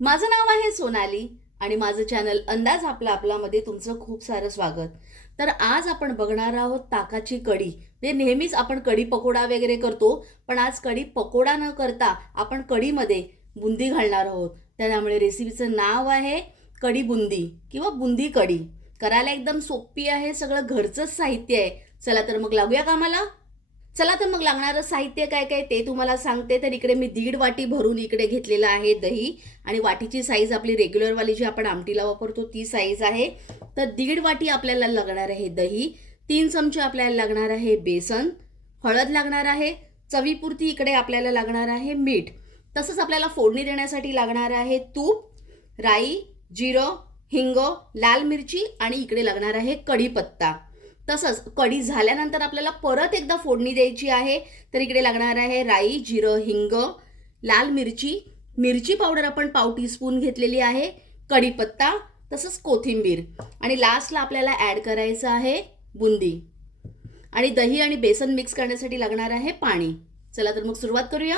माझं नाव आहे सोनाली आणि माझं चॅनल अंदाज आपला आपलामध्ये तुमचं खूप सारं स्वागत. तर आज आपण बघणार आहोत ताकाची कढी. म्हणजे नेहमीच आपण कढी पकोडा वगैरे करतो पण आज कढी पकोडा न करता आपण कढीमध्ये बुंदी घालणार आहोत. त्यामुळे रेसिपीचं नाव आहे कढी बुंदी किंवा बुंदी कढी. करायला एकदम सोपी आहे सगळं घरचंच साहित्य आहे. चला तर मग लागूया कामाला. चला तर मग लागणारं साहित्य काय काय ते तुम्हाला सांगते. तर इकडे मी दीड वाटी भरून इकडे घेतलेलं आहे दही. आणि वाटीची साईज आपली रेग्युलरवाली जी आपण आमटीला वापरतो ती साईज आहे. तर दीड वाटी आपल्याला लागणार आहे दही. तीन चमचे आपल्याला लागणार आहे बेसन. हळद लागणार आहे. चवीपुरती इकडे आपल्याला लागणार आहे मीठ. तसंच आपल्याला फोडणी देण्यासाठी लागणार आहे तूप राई जिरं हिंग लाल मिरची आणि इकडे लागणार आहे कढीपत्ता. तसंच कढी झाल्यानंतर आपल्याला परत एकदा फोडणी द्यायची आहे. तर इकडे लागणार आहे राई जिरं हिंग लाल मिरची. मिरची पावडर आपण पाव टीस्पून घेतलेली आहे. कढीपत्ता तसंच कोथिंबीर. आणि लास्टला आपल्याला ॲड करायचं आहे बुंदी. आणि दही आणि बेसन मिक्स करण्यासाठी लागणार आहे पाणी. चला तर मग सुरुवात करूया.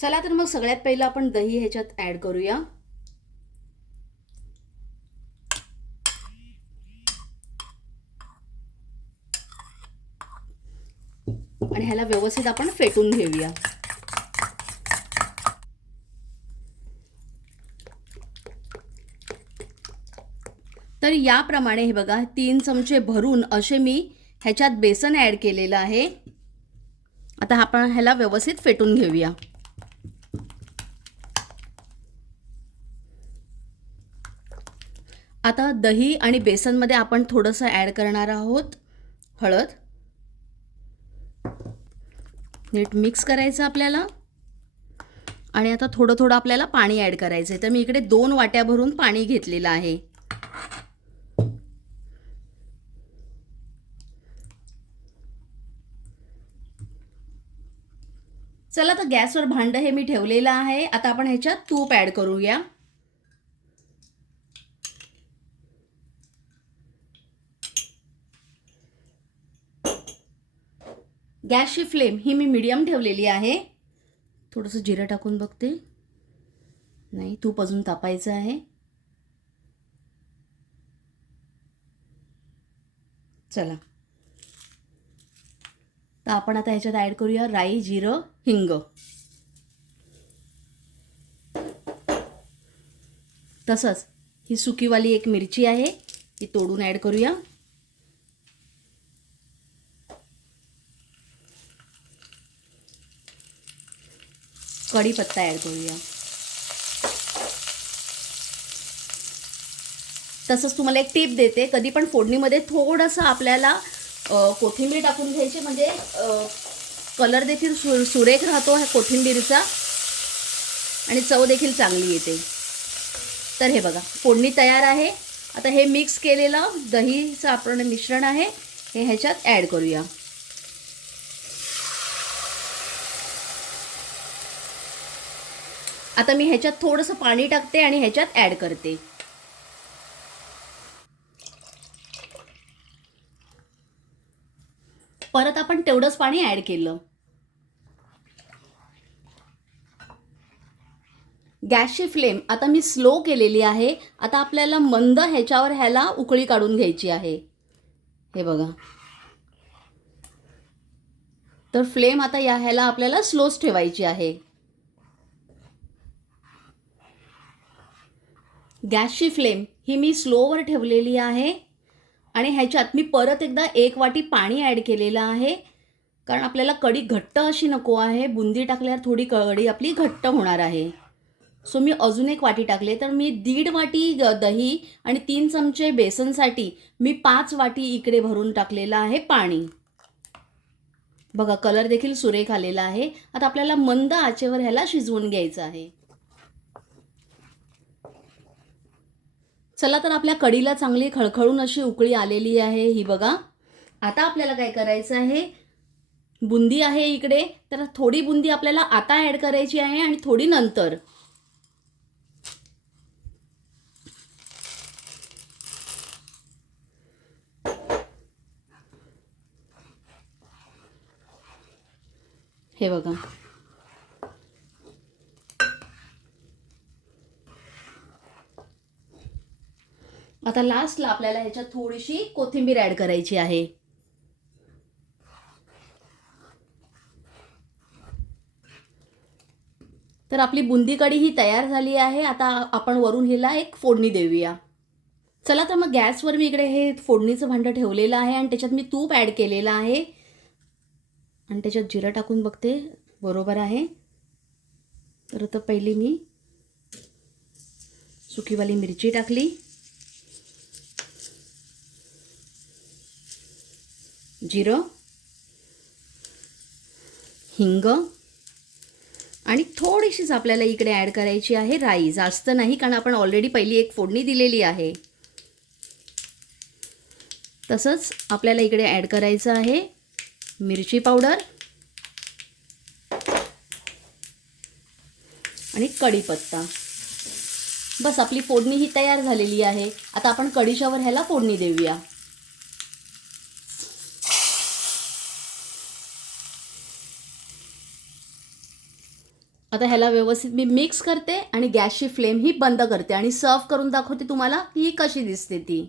चला तर मग सगळ्यात पहिलं आपण दही ह्याच्यात ॲड करूया. आणि ह्याला व्यवस्थित आपण फेटून घेऊया. तर याप्रमाणे हे बघा तीन चमचे भरून असे मी ह्याच्यात बेसन ॲड केलेलं आहे. आता आपण ह्याला व्यवस्थित फेटून घेऊया. आता दही आणि बेसनमध्ये आपण थोडंसं ॲड करणार आहोत हळद. नीट मिक्स करायचं आपल्याला. आणि आता थोडं थोडं आपल्याला पाणी ॲड करायचं आहे तर मी इकडे दोन वाट्या भरून पाणी घेतलेलं आहे. चला तर गॅसवर भांडं हे मी ठेवलेलं आहे. आता आपण ह्याच्यात तूप ॲड करूया. गॅसची फ्लेम ही मी मीडियम ठेवलेली आहे. थोडंसं जिरं टाकून बघते. नाही तूप अजून तापायचं आहे. चला. तर आपण आता ह्याच्यात ॲड करूया राई जिरं हिंग. तसंच ही सुकीवाली एक मिरची आहे ती तोडून ॲड करूया. कढीपत्ता ॲड करूया। तसंच तुम्हाला एक टीप देते कधी पण फोडणीमध्ये थोडंसं आपल्याला कोथिंबीर टाकून घ्यायची म्हणजे कलर देखील सु सुरेख राहतो ह्या कोथिंबीरचा आणि चव देखील चांगली येते. तर हे बघा फोडणी तयार आहे. आता हे मिक्स केलेलं दहीचं आपण मिश्रण आहे हे ह्याच्यात ॲड करूया. आता मी ह्याच्यात थोडंसं पाणी टाकते आणि ह्याच्यात ॲड करते. परत आपण तेवढंच पाणी ॲड केलं. गॅसची फ्लेम आता मी स्लो केलेली आहे. आता आपल्याला मंद ह्याच्यावर ह्याला उकळी काढून घ्यायची आहे. हे बघा. तर फ्लेम आता या ह्याला आपल्याला स्लोच ठेवायची आहे. गॅसची फ्लेम ही मी स्लोवर ठेवलेली आहे. आणि ह्याच्यात मी परत एकदा एक वाटी पाणी ॲड केलेलं आहे. कारण आपल्याला कढी घट्ट अशी नको आहे. बुंदी टाकल्यावर थोडी कढी आपली घट्ट होणार आहे. सो मी अजून एक वाटी टाकले तर मी दीड वाटी ग- दही आणि तीन चमचे बेसनसाठी मी पाच वाटी इकडे भरून टाकलेलं आहे पाणी. बघा कलर देखील सुरेख आलेला आहे. आता आपल्याला मंद आचेवर ह्याला शिजवून घ्यायचं आहे. चला तर आपल्या कडीला चांगली खळखळून अशी उकळी आलेली आहे ही बघा. आता आपल्याला काय करायचं आहे? बुंदी आहे इकडे. तर थोडी बुंदी आपल्याला आता ॲड करायची आहे आणि थोडी नंतर. हे बघा. आता लास्टला आपल्याला ह्याच्यात थोडीशी कोथिंबीर ॲड करायची आहे. तर आपली बुंदी कढी ही तयार झाली आहे. आता आपण वरून हिला एक फोडणी देऊया. चला तर मग गॅसवर मी इकडे हे फोडणीचं भांडं ठेवलेलं आहे आणि त्याच्यात मी तूप ॲड केलेलं आहे. आणि त्याच्यात जिरं टाकून बघते. बरोबर आहे. तर आता पहिली मी सुकीवाली मिरची टाकली. जिरं हिंग आणि थोडीशीच आपल्याला इकडे ॲड करायची आहे राई. जास्त नाही कारण आपण ऑलरेडी पहिली एक फोडणी दिलेली आहे. तसंच आपल्याला इकडे ॲड करायचं आहे मिरची पावडर आणि कढीपत्ता. बस आपली फोडणी ही तयार झालेली आहे. आता आपण कढीच्यावर ह्याला फोडणी देऊया. आता ह्याला व्यवस्थित मी मिक्स करते आणि गॅसची फ्लेम ही बंद करते. आणि सर्व करून दाखवते तुम्हाला की ही कशी दिसते ती.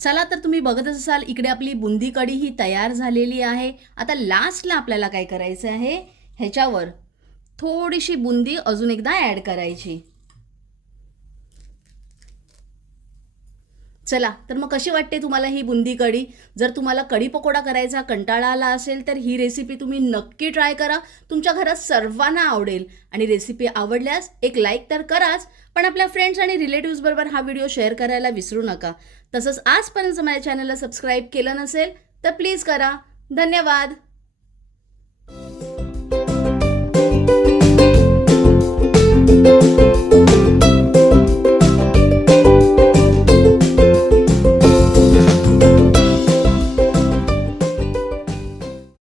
चला तर तुम्ही बघतच असाल इकडे आपली बुंदी कढी ही तयार झालेली आहे. आता लास्टला आपल्याला काय करायचं आहे? ह्याच्यावर थोडीशी बुंदी अजून एकदा ॲड करायची. चला तर मग कशी वाटते तुम्हाला ही बुंदी कढी? जर तुम्हाला कढी पकोडा करायचा कंटाळा आला असेल तर ही रेसिपी तुम्ही नक्की ट्राय करा. तुमच्या घरात सर्वांना आवडेल. आणि रेसिपी आवडल्यास एक लाईक तर कराच पण आपल्या फ्रेंड्स आणि रिलेटिव्सबरोबर हा व्हिडिओ शेअर करायला विसरू नका. तसंच आजपर्यंत माझ्या चॅनलला सबस्क्राईब केलं नसेल तर प्लीज करा. धन्यवाद!